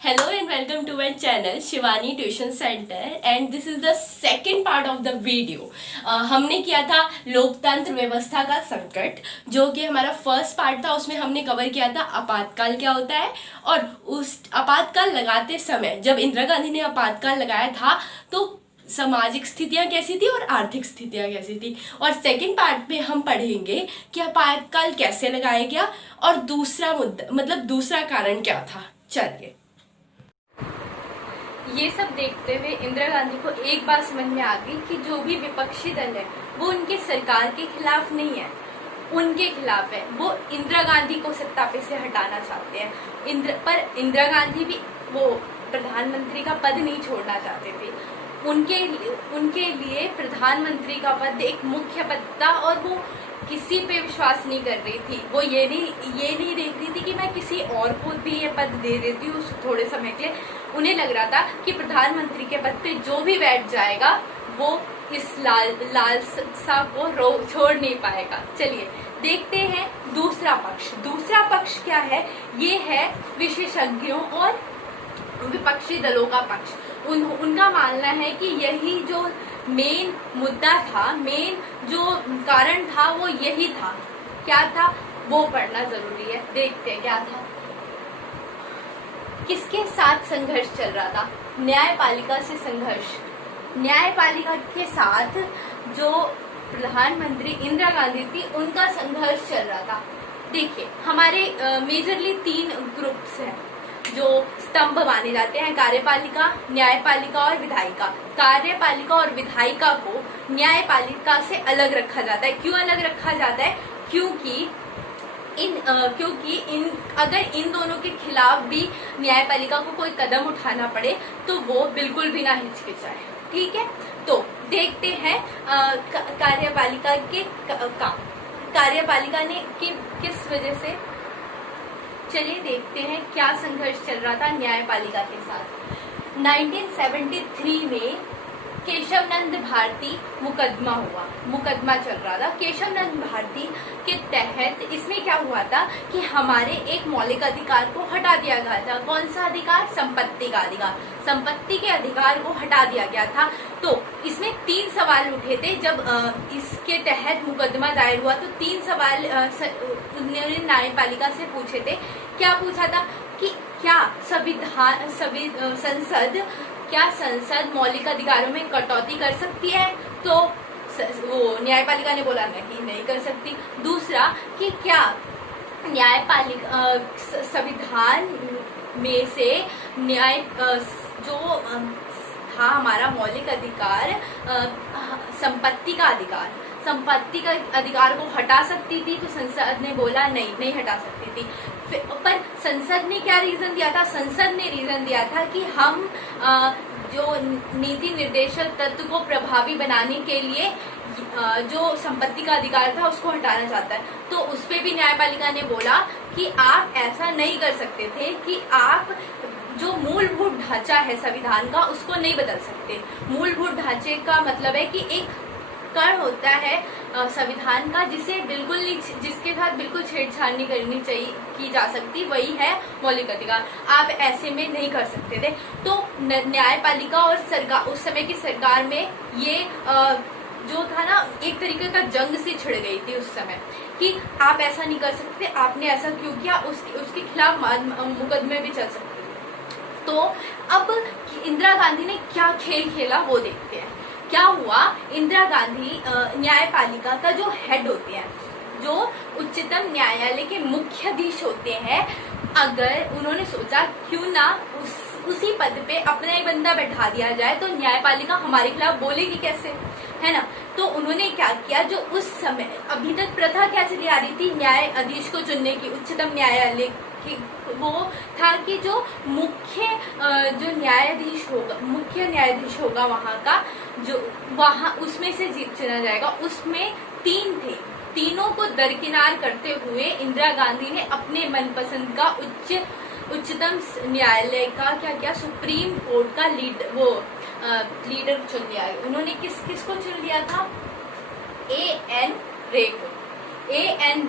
Hello and welcome to my channel Shivani tuition centre and this is the second part of the video. हमने किया था लोकतंत्र व्यवस्था का संकट, जो कि हमारा फर्स्ट पार्ट था। उसमें हमने कवर किया था आपातकाल क्या होता है, और उस आपातकाल लगाते समय जब इंदिरा गांधी ने आपातकाल लगाया था तो सामाजिक स्थितियां कैसी थी और आर्थिक स्थितियां कैसी थी। और सेकंड पार्ट में हम पढ़ेंगे कि आपातकाल कैसे लगाया गया और दूसरा मुद्दा मतलब दूसरा कारण क्या था। चलिए, ये सब देखते हुए इंदिरा गांधी को एक बात समझ में आ गई कि जो भी विपक्षी दल है वो उनके सरकार के खिलाफ नहीं है, उनके खिलाफ है। वो इंदिरा गांधी को सत्ता पे से हटाना चाहते हैं। पर इंदिरा गांधी भी वो प्रधानमंत्री का पद नहीं छोड़ना चाहते थे। उनके लिए प्रधानमंत्री का पद एक मुख्य पद था और वो किसी पे विश्वास नहीं कर रही थी। वो ये नहीं देख रही थी कि मैं किसी और को भी ये पद दे देती हूँ थोड़े समय के लिए। उन्हें लग रहा था कि प्रधानमंत्री के पद पे जो भी बैठ जाएगा वो इस लालसा को छोड़ नहीं पाएगा। चलिए देखते हैं दूसरा पक्ष। दूसरा पक्ष क्या है? ये है विशेषज्ञों और विपक्षी दलों का पक्ष। उनका मानना है कि यही जो मेन मुद्दा था, मेन जो कारण था वो यही था। क्या था वो पढ़ना जरूरी है। देखते हैं क्या था। किसके साथ संघर्ष चल रहा था? न्यायपालिका से संघर्ष। न्यायपालिका के साथ जो प्रधानमंत्री इंदिरा गांधी थी उनका संघर्ष चल रहा था। देखिए, हमारे मेजरली 3 ग्रुप्स हैं जो स्तंभ माने जाते हैं: कार्यपालिका, न्यायपालिका और विधायिका। कार्यपालिका और विधायिका को न्यायपालिका से अलग रखा जाता है। क्यों अलग रखा जाता है? क्योंकि अगर इन दोनों के खिलाफ भी न्यायपालिका को कोई कदम उठाना पड़े तो वो बिल्कुल भी ना हिचकिचाए। ठीक है, तो देखते हैं कार्यपालिका के कार्यपालिका ने किस वजह से। चलिए देखते हैं क्या संघर्ष चल रहा था न्यायपालिका के साथ। 1973 में केशवनंद भारती मुकदमा चल रहा था। केशवनंद भारती के तहत इसमें क्या हुआ था कि हमारे एक मौलिक अधिकार को हटा दिया गया था। कौन सा अधिकार? संपत्ति का अधिकार। संपत्ति के अधिकार को हटा दिया गया था। तो इसमें 3 सवाल उठे थे। जब इसके तहत मुकदमा दायर हुआ तो 3 सवाल उन्होंने न्यायपालिका से पूछे थे। क्या पूछा था कि क्या संसद मौलिक अधिकारों में कटौती कर सकती है? तो वो न्यायपालिका ने बोला नहीं कर सकती। दूसरा कि क्या न्यायपालिका संविधान में से जो था हमारा मौलिक अधिकार, संपत्ति का अधिकार को हटा सकती थी? तो संसद ने बोला नहीं हटा सकती थी। पर संसद ने क्या रीजन दिया था? संसद ने रीजन दिया था कि हम जो नीति निर्देशक तत्व को प्रभावी बनाने के लिए जो संपत्ति का अधिकार था उसको हटाना चाहता है। तो उस पे भी न्यायपालिका ने बोला कि आप ऐसा नहीं कर सकते थे कि आप जो मूलभूत ढांचा है संविधान का उसको नहीं बदल सकते। मूलभूत ढांचे का मतलब है कि एक कण होता है संविधान का जिसके साथ बिल्कुल छेड़छाड़ नहीं करनी चाहिए की जा सकती, वही है मौलिक अधिकार। आप ऐसे में नहीं कर सकते थे। तो न्यायपालिका और सरकार, उस समय की सरकार में ये जो था ना, एक तरीके का जंग से छिड़ गई थी उस समय कि आप ऐसा नहीं कर सकते, आपने ऐसा क्यों किया। उसके खिलाफ मुकदमे भी चल सकते थे। तो अब इंदिरा गांधी ने क्या खेल खेला वो देखते हैं। क्या हुआ? इंदिरा गांधी न्यायपालिका का जो हेड होते हैं, जो उच्चतम न्यायालय के मुख्याधीश होते हैं, अगर उन्होंने सोचा क्यों ना उसी पद पे अपना ही बंदा बैठा दिया जाए तो न्यायपालिका हमारे खिलाफ बोलेगी कैसे, है ना। तो उन्होंने क्या किया, जो उस समय अभी तक प्रथा क्या चली आ रही थी न्यायाधीश को चुनने की उच्चतम न्यायालय की, वो था कि जो मुख्य न्यायाधीश होगा वहाँ का, जो वहाँ उसमें से चुना जाएगा। उसमें 3 थे। तीनों को दरकिनार करते हुए इंदिरा गांधी ने अपने मनपसंद का उच्चतम न्यायालय का क्या किया, सुप्रीम कोर्ट का लीडर चुन लिया। उन्होंने किसको चुन लिया था? ए एन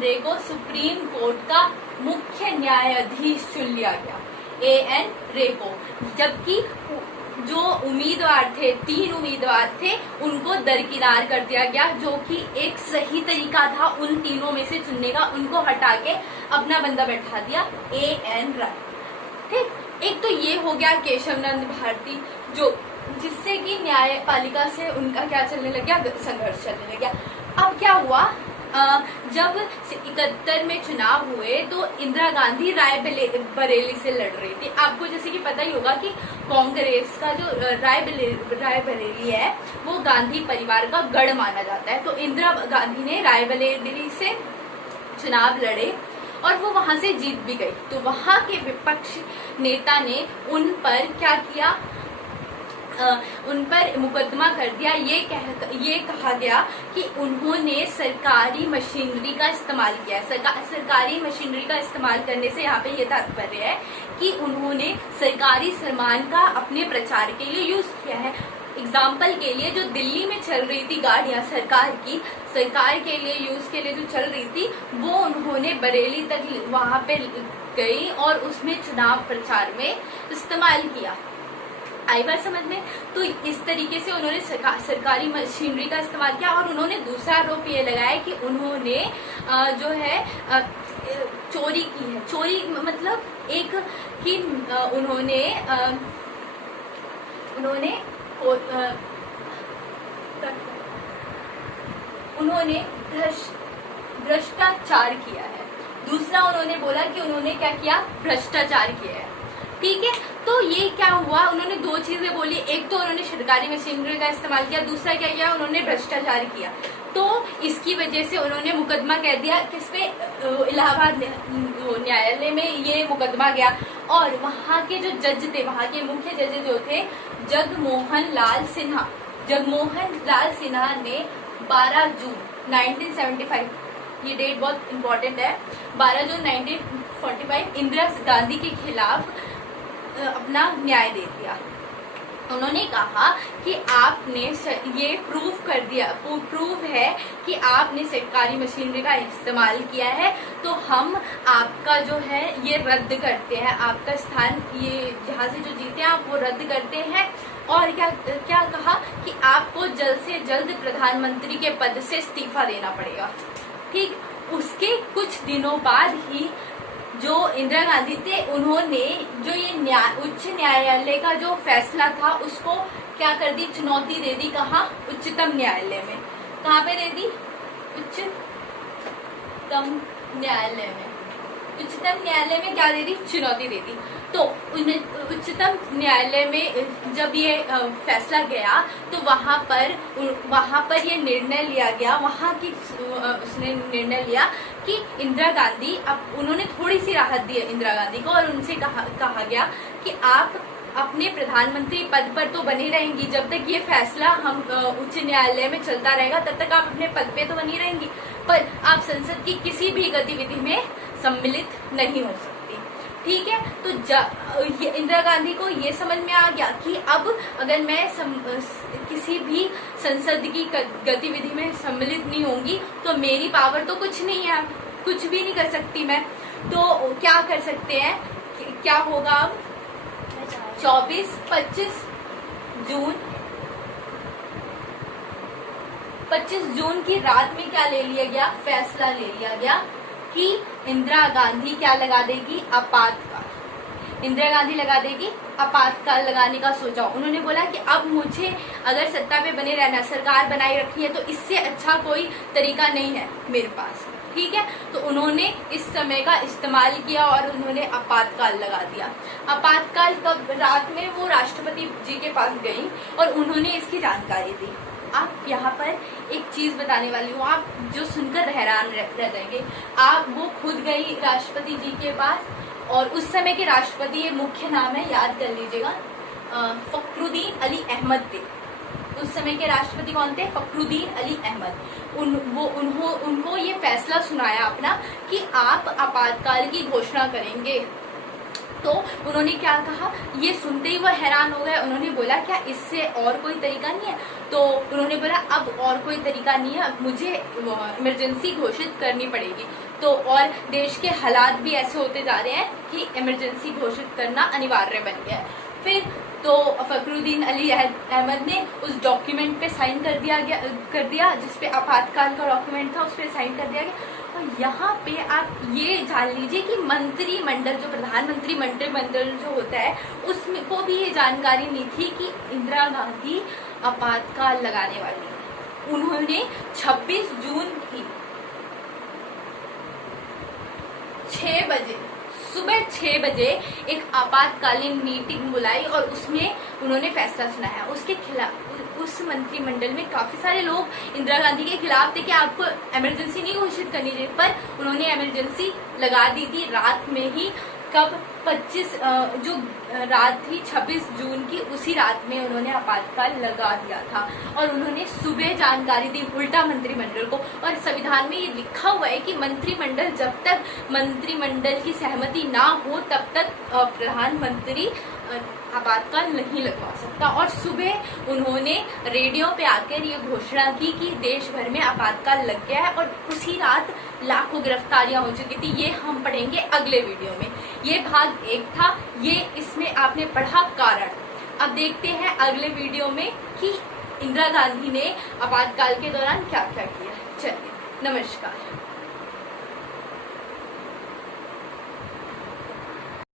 रे को सुप्रीम कोर्ट का मुख्य न्यायाधीश चुन लिया गया। AN repo. जबकि जो उम्मीदवार थे, 3 उम्मीदवार थे, उनको दरकिनार कर दिया गया, जो कि एक सही तरीका था उन तीनों में से चुनने का। उनको हटा के अपना बंदा बैठा दिया AN राय। ठीक, एक तो ये हो गया केशव नंद भारती, जो जिससे कि न्यायपालिका से उनका क्या चलने लग गया, संघर्ष चलने लग गया। अब क्या हुआ, जब 71 में चुनाव हुए तो इंदिरा गांधी रायबरेली से लड़ रही थी। आपको जैसे कि पता ही होगा कि कांग्रेस का जो रायबरेली है वो गांधी परिवार का गढ़ माना जाता है। तो इंदिरा गांधी ने रायबरेली से चुनाव लड़े और वो वहां से जीत भी गई। तो वहां के विपक्ष नेता ने उन पर क्या किया, उन पर मुकदमा कर दिया। ये कहा गया कि उन्होंने सरकारी मशीनरी का इस्तेमाल किया है। सरकारी मशीनरी का इस्तेमाल करने से यहाँ पे ये तात्पर्य है कि उन्होंने सरकारी सामान का अपने प्रचार के लिए यूज किया है। एग्जाम्पल के लिए जो दिल्ली में चल रही थी गाड़ियां सरकार के लिए यूज के लिए जो चल रही थी, वो उन्होंने बरेली तक वहां पे गई और उसमें चुनाव प्रचार में इस्तेमाल किया। आई बात समझ में? तो इस तरीके से उन्होंने सरकारी मशीनरी का इस्तेमाल किया। और उन्होंने दूसरा आरोप ये लगाया कि उन्होंने जो है चोरी की है। चोरी मतलब एक कि उन्होंने भ्रष्टाचार किया है। दूसरा उन्होंने बोला कि उन्होंने क्या किया, भ्रष्टाचार किया है। ठीक है, तो ये क्या हुआ, उन्होंने 2 चीजें बोली। एक तो उन्होंने सरकारी मशीनरी का इस्तेमाल किया, दूसरा क्या किया, उन्होंने भ्रष्टाचार किया। तो इसकी वजह से उन्होंने मुकदमा कह दिया किसपे, इलाहाबाद न्यायालय में ये मुकदमा गया। और वहाँ के जो जज थे, वहाँ के मुख्य जज जो थे जगमोहन लाल सिन्हा ने 12 जून 1975, ये डेट बहुत इंपॉर्टेंट है, 12 जून 1945 इंदिरा गांधी के खिलाफ अपना न्याय दे दिया। उन्होंने कहा कि आपने ये प्रूफ है कि आपने सरकारी मशीनरी का इस्तेमाल किया है, तो हम आपका जो है ये रद्द करते हैं, आपका स्थान ये जहाँ से जो जीते हैं आप वो रद्द करते हैं। और क्या कहा कि आपको जल्द से जल्द प्रधानमंत्री के पद से इस्तीफा देना पड़ेगा। ठीक, उसके कुछ दिनों बाद ही जो इंदिरा गांधी थे, उन्होंने जो ये उच्च न्यायालय का जो फैसला था उसको क्या कर दी, चुनौती दे दी। कहाँ, उच्चतम न्यायालय में। कहाँ पे दे दी, उच्चतम न्यायालय में। उच्चतम न्यायालय में क्या दे दी, चुनौती दे दी। तो उच्चतम न्यायालय में जब ये फैसला गया तो वहां पर ये निर्णय लिया गया, उसने निर्णय लिया कि इंदिरा गांधी, अब उन्होंने थोड़ी सी राहत दी इंदिरा गांधी को और उनसे कहा गया कि आप अपने प्रधानमंत्री पद पर तो बनी रहेंगी, जब तक ये फैसला हम उच्च न्यायालय में चलता रहेगा तब तक आप अपने पद पे तो बनी रहेंगी, पर आप संसद की किसी भी गतिविधि में सम्मिलित नहीं हो सकती। ठीक है, तो इंदिरा गांधी को ये समझ में आ गया कि अब अगर मैं किसी भी संसद की गतिविधि में सम्मिलित नहीं होंगी तो मेरी पावर तो कुछ नहीं है, कुछ भी नहीं कर सकती मैं। तो क्या कर सकते हैं, क्या होगा अब 25 जून की रात में क्या ले लिया गया, फैसला ले लिया गया कि इंदिरा गांधी क्या लगा देगी, आपातकाल। इंदिरा गांधी लगा देगी आपातकाल लगाने का सोचा। उन्होंने बोला कि अब मुझे अगर सत्ता पे बने रहना, सरकार बनाए रखी है, तो इससे अच्छा कोई तरीका नहीं है मेरे पास। ठीक है, तो उन्होंने इस समय का इस्तेमाल किया और उन्होंने आपातकाल लगा दिया। आपातकाल कब, रात में वो राष्ट्रपति जी के पास गई और उन्होंने इसकी जानकारी दी। आप यहाँ पर एक चीज बताने वाली हूँ, आप जो सुनकर हैरान रह जाएंगे। आप वो खुद गई राष्ट्रपति जी के पास और उस समय के राष्ट्रपति, ये मुख्य नाम है, याद कर लीजिएगा, फखरुद्दीन अली अहमद थे। उस समय के राष्ट्रपति कौन थे, फखरुद्दीन अली अहमद। उनको ये फैसला सुनाया अपना कि आप आपातकाल की घोषणा करेंगे। तो उन्होंने क्या कहा, ये सुनते ही वो हैरान हो गए। उन्होंने बोला क्या इससे और कोई तरीका नहीं है? तो उन्होंने बोला अब और कोई तरीका नहीं है, अब मुझे इमरजेंसी घोषित करनी पड़ेगी। तो और देश के हालात भी ऐसे होते जा रहे हैं कि इमरजेंसी घोषित करना अनिवार्य बन गया है। फिर तो फखरुद्दीन अली अहमद ने उस डॉक्यूमेंट पे साइन कर दिया जिसपे आपातकाल का डॉक्यूमेंट था, उस पर साइन कर दिया गया। और यहाँ पे आप ये जान लीजिए कि मंत्रिमंडल, जो प्रधानमंत्री मंत्रिमंडल जो होता है, उसमें को भी ये जानकारी नहीं थी कि इंदिरा गांधी आपातकाल लगाने वाली है। उन्होंने 26 जून की 6 बजे, सुबह 6 बजे एक आपातकालीन मीटिंग बुलाई और उसमें उन्होंने फैसला सुनाया। उसके खिलाफ उस मंत्रिमंडल में काफी सारे लोग इंदिरा गांधी के खिलाफ थे कि आपको इमरजेंसी नहीं घोषित करनी चाहिए, पर उन्होंने इमरजेंसी लगा दी थी रात में ही। कब 25 जो रात थी 26 जून की, उसी रात में उन्होंने आपातकाल लगा दिया था और उन्होंने सुबह जानकारी दी उल्टा मंत्रिमंडल को। और संविधान में ये लिखा हुआ है कि मंत्रिमंडल, जब तक मंत्रिमंडल की सहमति ना हो तब तक प्रधानमंत्री आपातकाल नहीं लगवा सकता। और सुबह उन्होंने रेडियो पे आकर ये घोषणा की कि देश भर में आपातकाल लग गया है और उसी रात लाखों गिरफ्तारियां हो चुकी थी। ये हम पढ़ेंगे अगले वीडियो में। ये भाग 1 था, ये इसमें आपने पढ़ा कारण। अब देखते हैं अगले वीडियो में कि इंदिरा गांधी ने आपातकाल के दौरान क्या क्या किया। चलिए, नमस्कार।